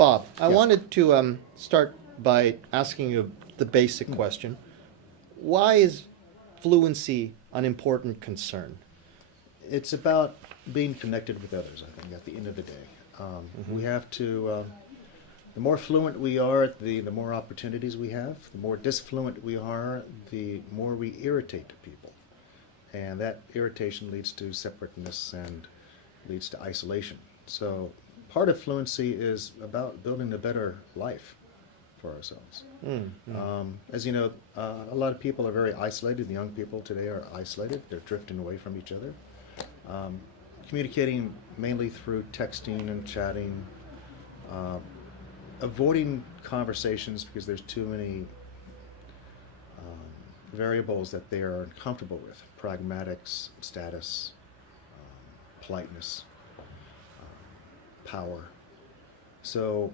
Bob, I Yeah. wanted to start by asking you the basic question. Why is fluency an important concern? It's about being connected with others, I think, at the end of the day. We have to, the more fluent we are, the more opportunities we have. The more disfluent we are, the more we irritate people. And that irritation leads to separateness and leads to isolation. So part of fluency is about building a better life for ourselves. As you know, a lot of people are very isolated. The young people today are isolated. They're drifting away from each other. Communicating mainly through texting and chatting, avoiding conversations because there's too many variables that they are uncomfortable with: pragmatics, status, politeness, power. So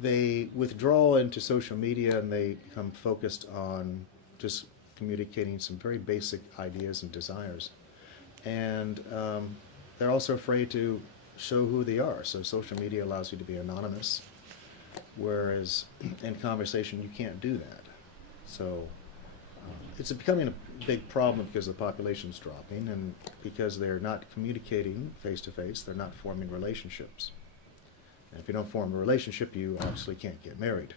they withdraw into social media and they become focused on just communicating some very basic ideas and desires. And they're also afraid to show who they are. So social media allows you to be anonymous, whereas in conversation you can't do that. So it's becoming a big problem because the population's dropping, and because they're not communicating face to face, they're not forming relationships. And if you don't form a relationship, you obviously can't get married.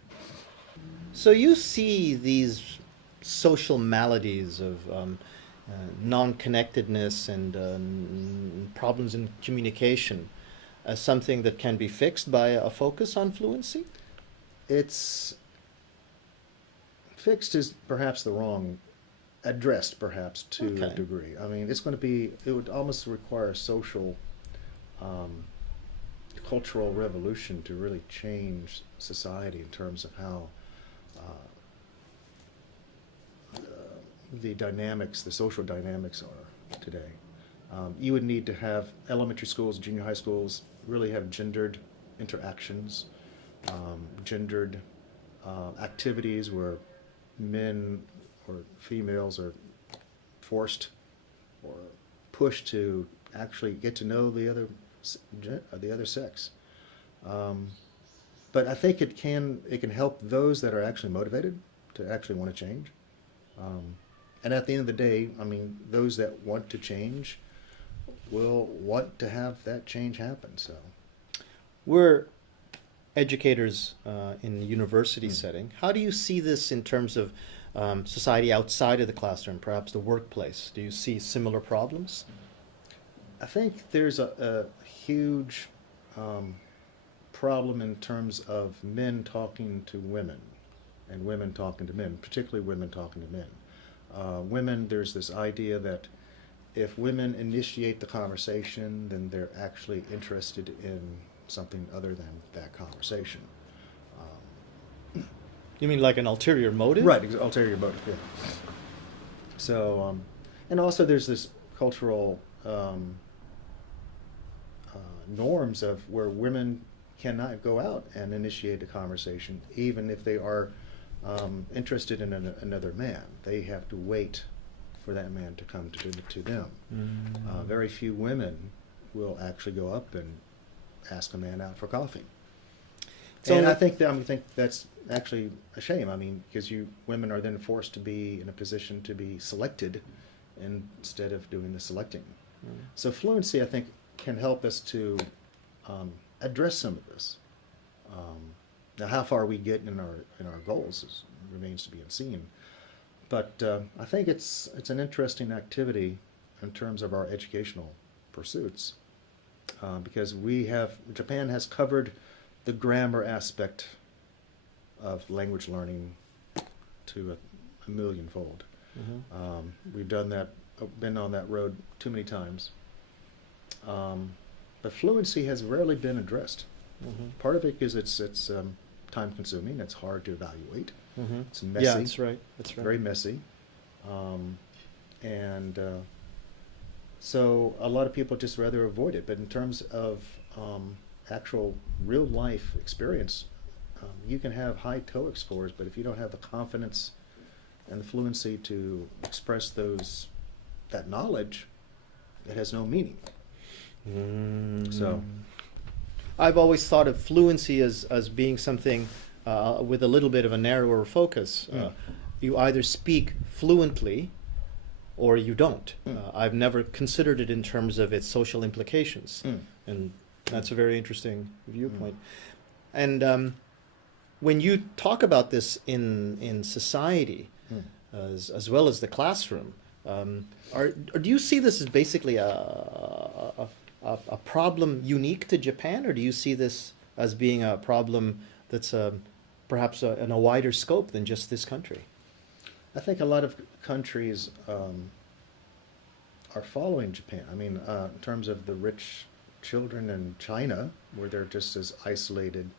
So you see these social maladies of non-connectedness and problems in communication as something that can be fixed by a focus on fluency? It's fixed is perhaps the wrong, addressed perhaps to a Okay. degree. I mean, it's going to be, it would almost require a social, cultural revolution to really change society in terms of how the dynamics, the social dynamics are today. You would need to have elementary schools, junior high schools really have gendered interactions, gendered activities where men or females are forced or pushed to actually get to know the other sex. But I think it can help those that are actually motivated to actually want to change. And at the end of the day, I mean, those that want to change will want to have that change happen. So We're educators in the university setting. How do you see this in terms of society outside of the classroom, perhaps the workplace? Do you see similar problems? I think there's a huge problem in terms of men talking to women and women talking to men, particularly women talking to men. Women, there's this idea that if women initiate the conversation, then they're actually interested in something other than that conversation. You mean like an ulterior motive? Right, ulterior motive, yeah. So, and also there's this cultural norms of where women cannot go out and initiate a conversation, even if they are interested in another man. They have to wait for that man to come to them. Very few women will actually go up and ask a man out for coffee. So And I think that's actually a shame. I mean, because women are then forced to be in a position to be selected instead of doing the selecting. So fluency, I think, can help us to address some of this. Now, how far we get in our goals remains to be seen. But I think it's an interesting activity in terms of our educational pursuits, because Japan has covered the grammar aspect of language learning to a millionfold. We've done that, been on that road too many times. But fluency has rarely been addressed. Part of it is it's time consuming. It's hard to evaluate. It's messy. Yeah, that's right. That's right. Very messy. So a lot of people just rather avoid it. But in terms of actual real life experience, you can have high TOEIC scores, but if you don't have the confidence and the fluency to express that knowledge, it has no meaning. So I've always thought of fluency as being something with a little bit of a narrower focus. You either speak fluently or you don't. I've never considered it in terms of its social implications. And that's a very interesting viewpoint. And when you talk about this in society, as well as the classroom, or do you see this as basically a problem unique to Japan, or do you see this as being a problem that's perhaps in a wider scope than just this country? I think a lot of countries are following Japan. I mean, in terms of the rich children in China, where they're just as isolated,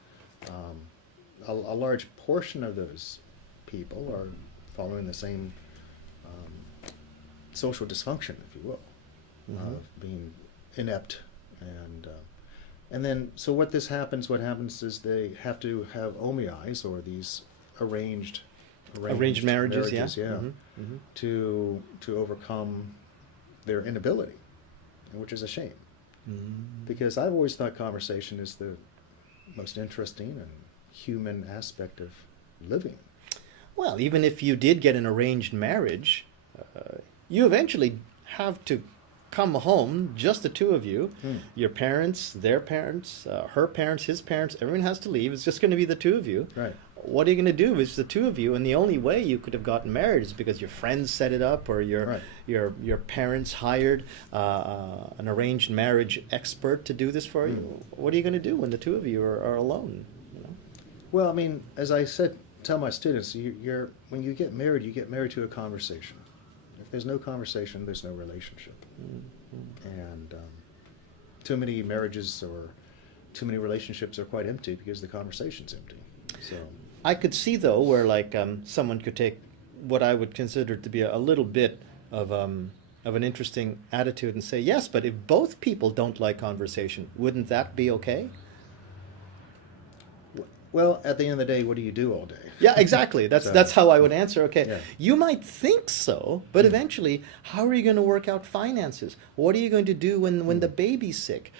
a large portion of those people are following the same social dysfunction, if you will, of being inept, and then so what happens is they have to have omiais, or these arranged marriages, to overcome their inability, which is a shame, because I've always thought conversation is the most interesting and human aspect of living. Well, even if you did get an arranged marriage, you eventually have to come home, just the two of you, your parents, their parents, her parents, his parents, everyone has to leave. It's just going to be the two of you. Right. What are you going to do? It's the two of you, and the only way you could have gotten married is because your friends set it up, or your parents hired an arranged marriage expert to do this for you. What are you going to do when the two of you are alone? You know? Well, I mean, as I tell my students, when you get married to a conversation. If there's no conversation, there's no relationship. And too many marriages or too many relationships are quite empty because the conversation's empty. So I could see, though, where someone could take what I would consider to be a little bit of an interesting attitude and say, yes, but if both people don't like conversation, wouldn't that be okay? Well, at the end of the day, what do you do all day? Yeah, exactly. That's how I would answer. Okay, Yeah. You might think so, but eventually, how are you going to work out finances? What are you going to do when the baby's sick?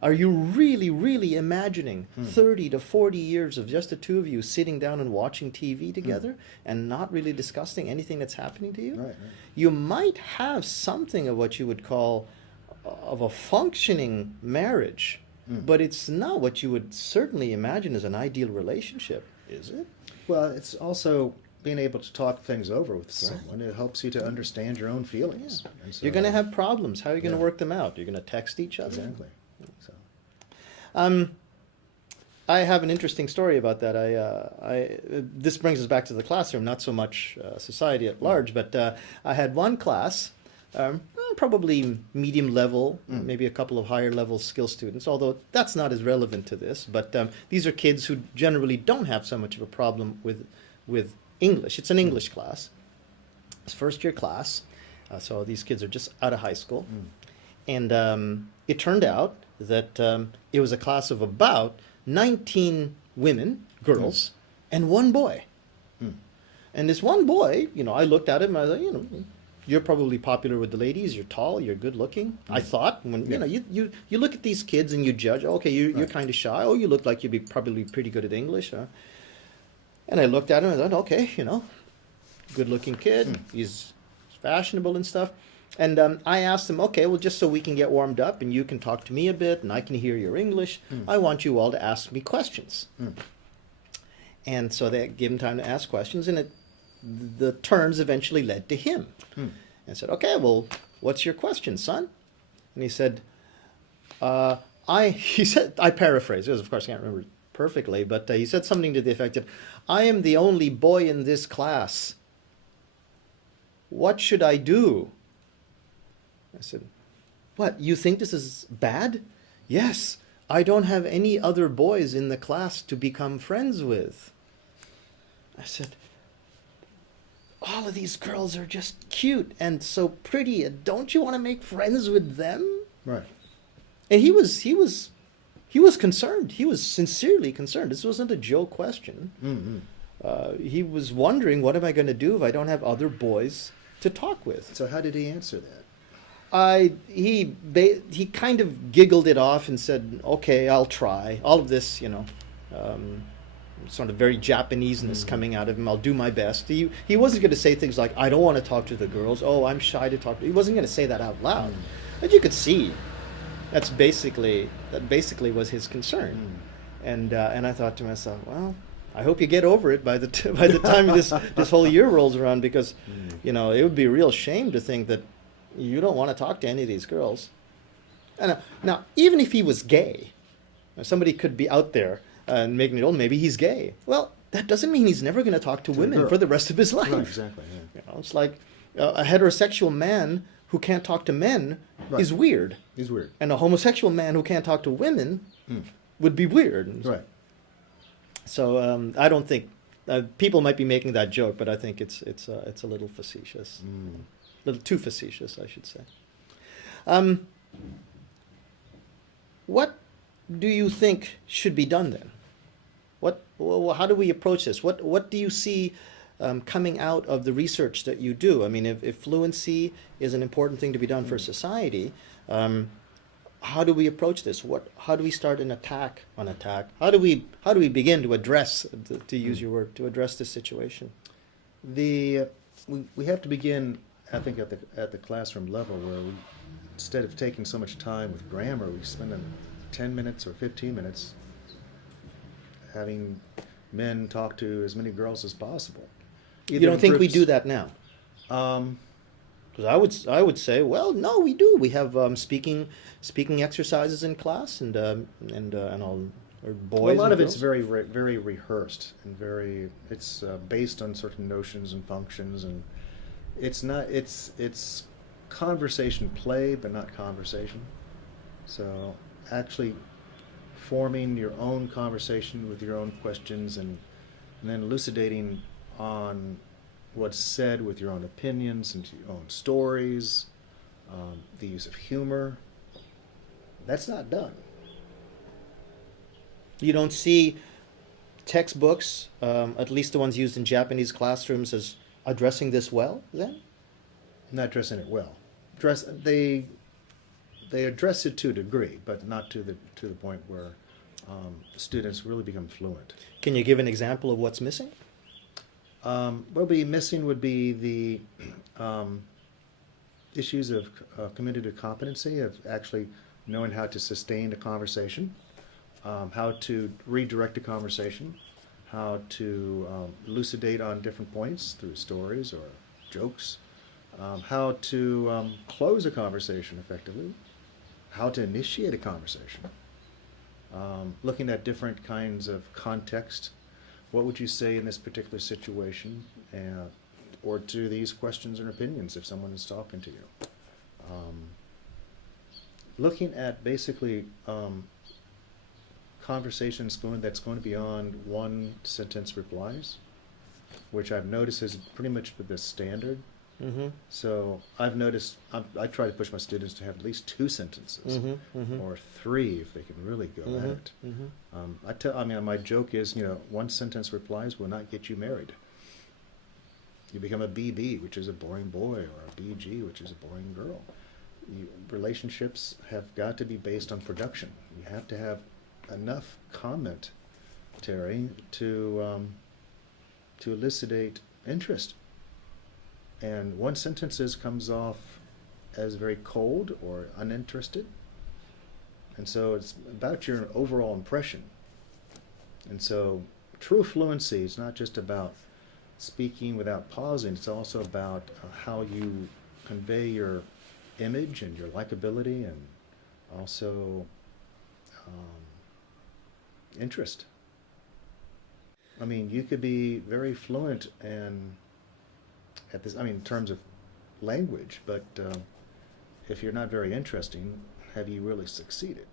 Are you really, really imagining 30 to 40 years of just the two of you sitting down and watching TV together and not really discussing anything that's happening to you? Right. You might have something of what you would call of a functioning marriage. But it's not what you would certainly imagine as an ideal relationship, is it? Well, it's also being able to talk things over with someone. It helps you to understand your own feelings. And so, You're going to have problems. How are you going to work them out? You're going to text each other? Exactly. So. I have an interesting story about that. This brings us back to the classroom, not so much society at large, but I had one class, probably medium level, maybe a couple of higher level skill students, although that's not as relevant to this. But these are kids who generally don't have so much of a problem with English. It's an English class. It's first year class, so these kids are just out of high school. And it turned out that it was a class of about 19 women, girls, and one boy. And this one boy, I looked at him and I thought, you're probably popular with the ladies. You're tall. You're good looking. I thought when you look at these kids and you judge. Okay, you're kind of shy. Oh, you look like you'd be probably pretty good at English. Huh? And I looked at him and I thought, okay, good looking kid. He's fashionable and stuff. And I asked him, okay, well, just so we can get warmed up and you can talk to me a bit and I can hear your English, I want you all to ask me questions. And so they gave him time to ask questions, and the turns eventually led to him. And I said, okay, well, what's your question, son? And he said, I paraphrase, because of course I can't remember perfectly, but he said something to the effect of, I am the only boy in this class. What should I do? I said, what, you think this is bad? Yes, I don't have any other boys in the class to become friends with. I said, all of these girls are just cute and so pretty, and don't you want to make friends with them? Right. And he was concerned. He was sincerely concerned. This wasn't a joke question. He was wondering, what am I going to do if I don't have other boys to talk with? So how did he answer that? He kind of giggled it off and said, "Okay, I'll try." All of this, um, sort of very Japaneseness coming out of him. I'll do my best. He wasn't going to say things like, "I don't want to talk to the girls." "Oh, I'm shy to talk to." He wasn't going to say that out loud, but you could see that basically was his concern. And I thought to myself, well, I hope you get over it by the by the time this whole year rolls around, because it would be a real shame to think that you don't want to talk to any of these girls. And now, even if he was gay, somebody could be out there and making it, maybe he's gay. Well, that doesn't mean he's never going to talk to women for the rest of his life. Right, exactly. Yeah. It's like a heterosexual man who can't talk to men is weird. He's weird. And a homosexual man who can't talk to women would be weird. Right. So I don't think people might be making that joke, but I think it's a little facetious, a little too facetious, I should say. What do you think should be done then? How do we approach this? What do you see coming out of the research that you do? I mean, if fluency is an important thing to be done for society, how do we approach this? How do we start an attack on attack? How do we begin to address, to use your word, to address this situation? We have to begin, I think, at the classroom level, where we, instead of taking so much time with grammar, we spend 10 minutes or 15 minutes having men talk to as many girls as possible. You don't think we do that now? Because I would say, well, no, we do. We have speaking exercises in class, and all, or boys. Well, a lot and of it's girls. very rehearsed and it's based on certain notions and functions, and it's conversation play, but not conversation. So actually forming your own conversation with your own questions, and then elucidating on what's said with your own opinions and your own stories, the use of humor. That's not done. You don't see textbooks, at least the ones used in Japanese classrooms, as addressing this well, then? Not addressing it well. They address it to a degree, but not to the point where students really become fluent. Can you give an example of what's missing? What would be missing would be the issues of communicative competency, of actually knowing how to sustain a conversation, how to redirect a conversation, how to elucidate on different points through stories or jokes, how to close a conversation effectively, how to initiate a conversation, looking at different kinds of context. What would you say in this particular situation, or to these questions and opinions if someone is talking to you? Looking at basically conversations that's going beyond one sentence replies, which I've noticed is pretty much the standard. Mm-hmm. So I've noticed I try to push my students to have at least 2 sentences, or 3 if they can really go at it. My joke is, 1 sentence replies will not get you married. You become a BB, which is a boring boy, or a BG, which is a boring girl. Relationships have got to be based on production. You have to have enough commentary to elucidate interest. And 1 sentence comes off as very cold or uninterested. And so it's about your overall impression. And so true fluency is not just about speaking without pausing. It's also about how you convey your image and your likability, and also interest. I mean, you could be very fluent in terms of language, but if you're not very interesting, have you really succeeded?